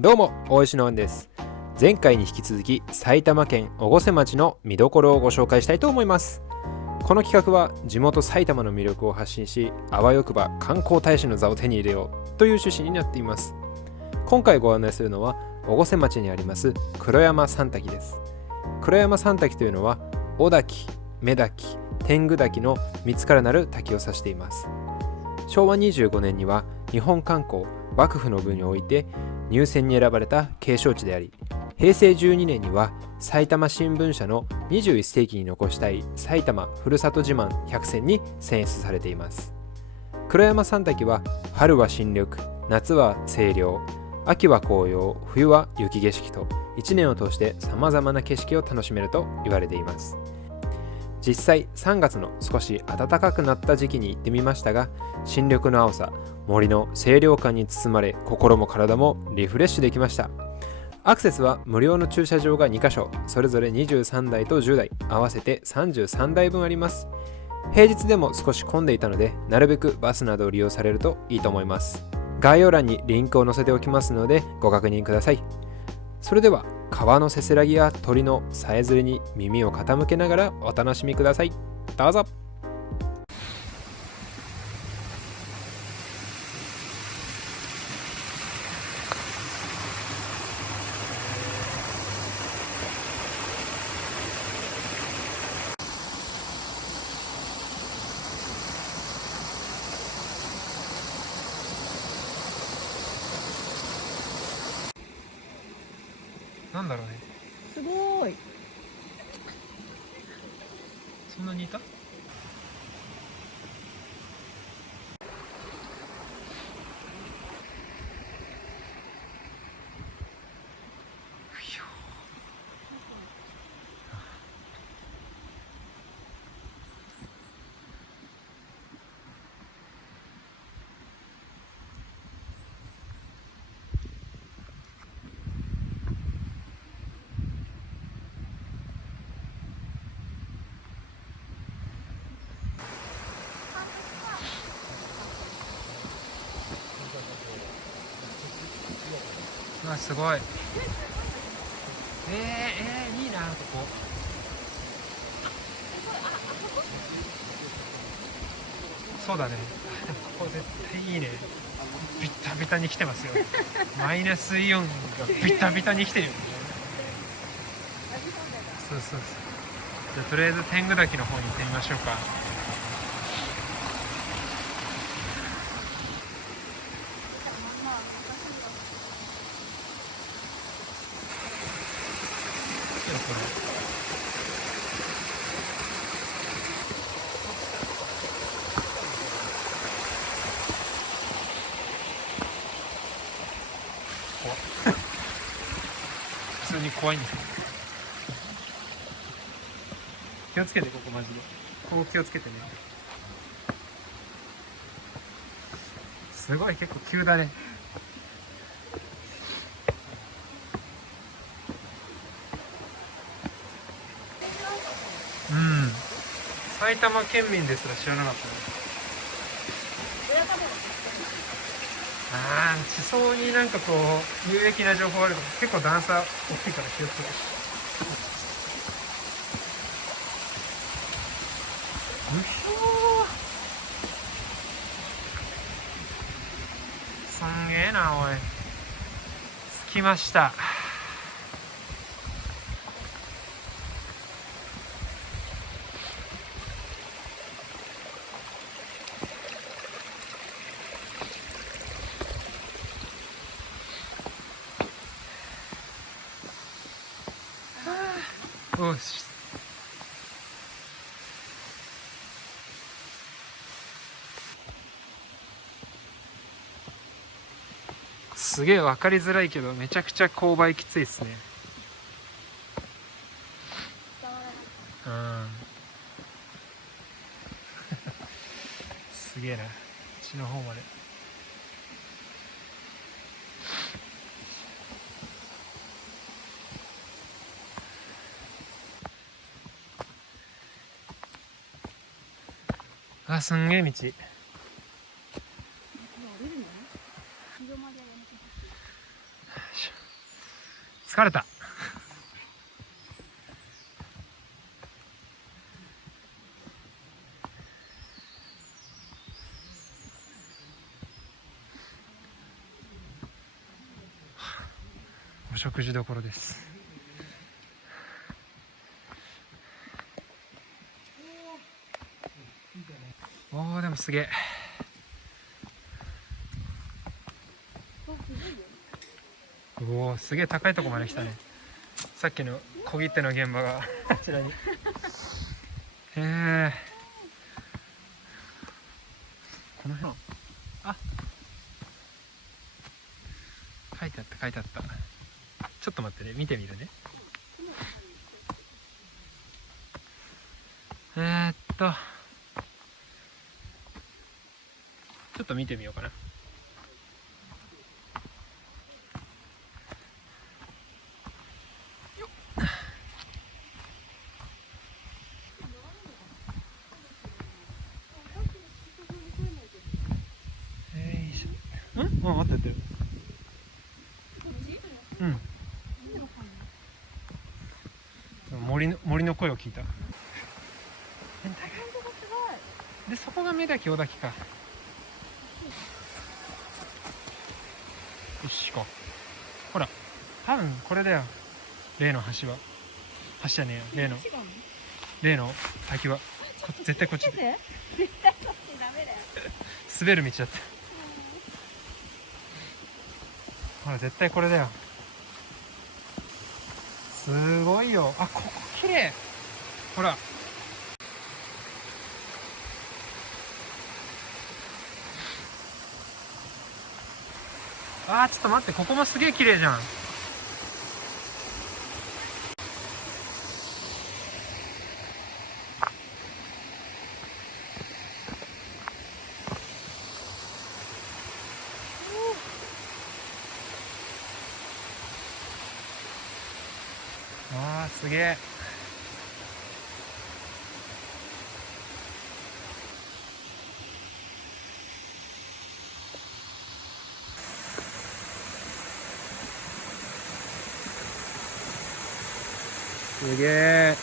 どうも大石のあんです。前回に引き続き埼玉県越生町の見どころをご紹介したいと思います。この企画は地元埼玉の魅力を発信し、あわよくば観光大使の座を手に入れようという趣旨になっています。今回ご案内するのは越生町にあります黒山三滝です。黒山三滝というのは小滝、目滝、天狗滝の3つからなる滝を指しています。昭和25年には日本観光幕府の部において入選に選ばれた景勝地であり、平成12年には埼玉新聞社の21世紀に残したい埼玉ふるさと自慢100選に選出されています。黒山三滝は春は新緑、夏は清涼、秋は紅葉、冬は雪景色と1年を通してさまざまな景色を楽しめると言われています。実際3月の少し暖かくなった時期に行ってみましたが、新緑の青さ、森の清涼感に包まれ、心も体もリフレッシュできました。アクセスは無料の駐車場が2カ所、それぞれ23台と10台、合わせて33台分あります。平日でも少し混んでいたので、なるべくバスなどを利用されるといいと思います。概要欄にリンクを載せておきますのでご確認ください。それでは川のせせらぎや鳥のさえずりに耳を傾けながらお楽しみください。どうぞ。なんだろうね。すごい。そんなにいた？あ、すごい。いいな、ここ。そうだね。ここ絶対いいね。ビッタビタに来てますよ。マイナスイオンがビッタビタに来てるよね。そうそうそう。じゃあとりあえず天狗滝の方に行ってみましょうか。これ普通に怖いんですけど、気をつけて、ここマジでここ気をつけてね。すごい結構急だね。うん、埼玉県民ですら知らなかったね。地層になんかこう有益な情報あるかも。結構段差大きいから気をつけて。うひょー、すんげえなおい。着きました。よし。すげえ分かりづらいけど、めちゃくちゃ勾配きついですね。うん。すげえな。血の方まで。あ、すんげえ道。疲れた。お食事どころです。おー、でもすげえ。おー、すげえ高いとこまで来たね。さっきの小切手の現場があちらに。へえ。この辺、あ、書いてあった書いてあった。ちょっと待ってね、見てみるね。ちょっと見てみようかな。うん、あ、合ってる。うん。森の声を聞いた。で、そこが目だけ大滝か。よし、行こう。ほら、多分これだよ。例の橋は。橋じゃねえよ。例の滝は。絶対こっちで。絶対こっちダメだよ。滑る道だった。ほら、絶対これだよ。すごいよ。あ、ここ綺麗。ほら。あー、ちょっと待って、ここもすげえ綺麗じゃん。あー、すげえ。すげえ。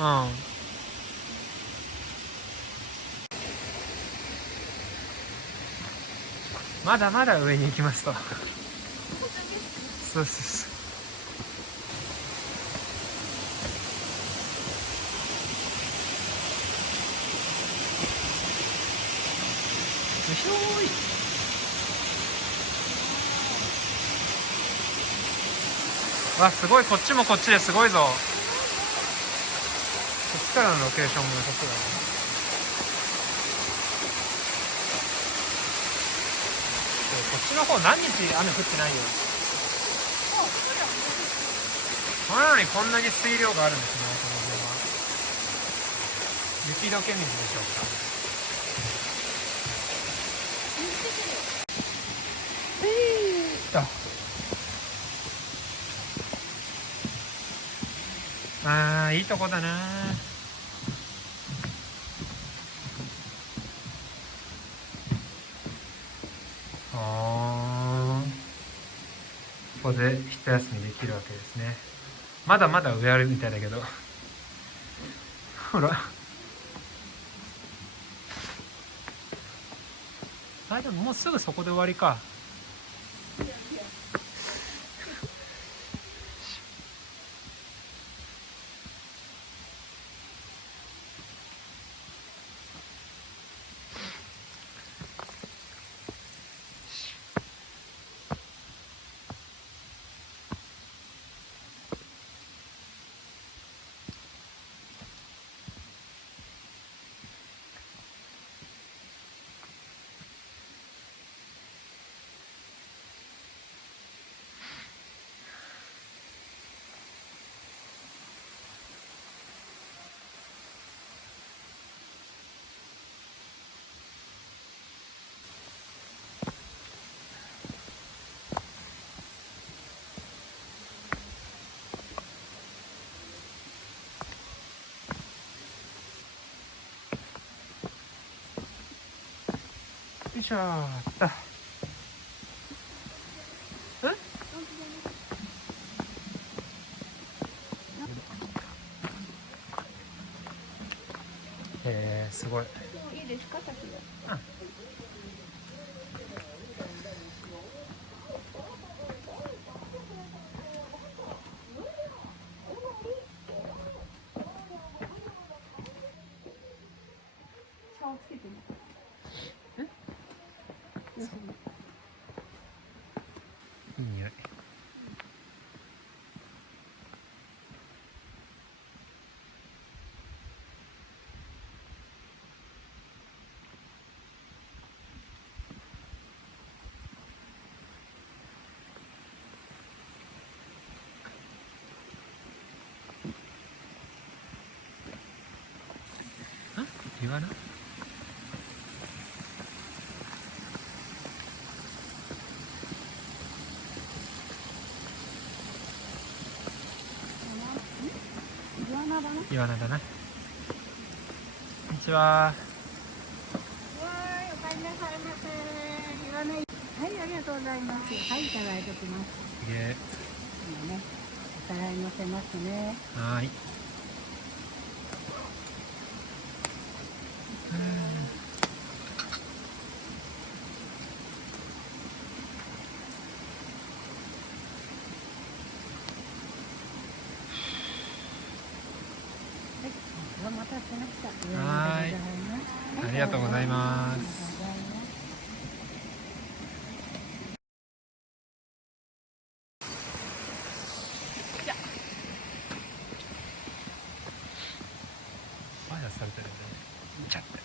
うん。まだまだ上に行きますと。そうそうそう。ひょーい。わ、すごい。こっちもこっちですごいぞ。こっちからのロケーションも良さそうだね。こっちの方何日雨降ってないよ。なのにこんなに水量があるんですね、この辺は。雪解け水でしょうか。あー、いいとこだな。ここで一休みできるわけですね。まだまだ上あるみたいだけど。ほら。あ、でももうすぐそこで終わりか。よいしょーっと。すごい。いいですか、先で。差をつけてね。よし。いい匂い。言わな。イワナだな。イワナだな。こんにちは。わーい、おかえりなさいませ。イワナ。はい、ありがとうございます。はい、いただいておきます。すげえ。今ね、お皿に乗せますね。はーい。お待たせしました。はーい。ありがとうございます。バイアスされてるんで、ちゃって。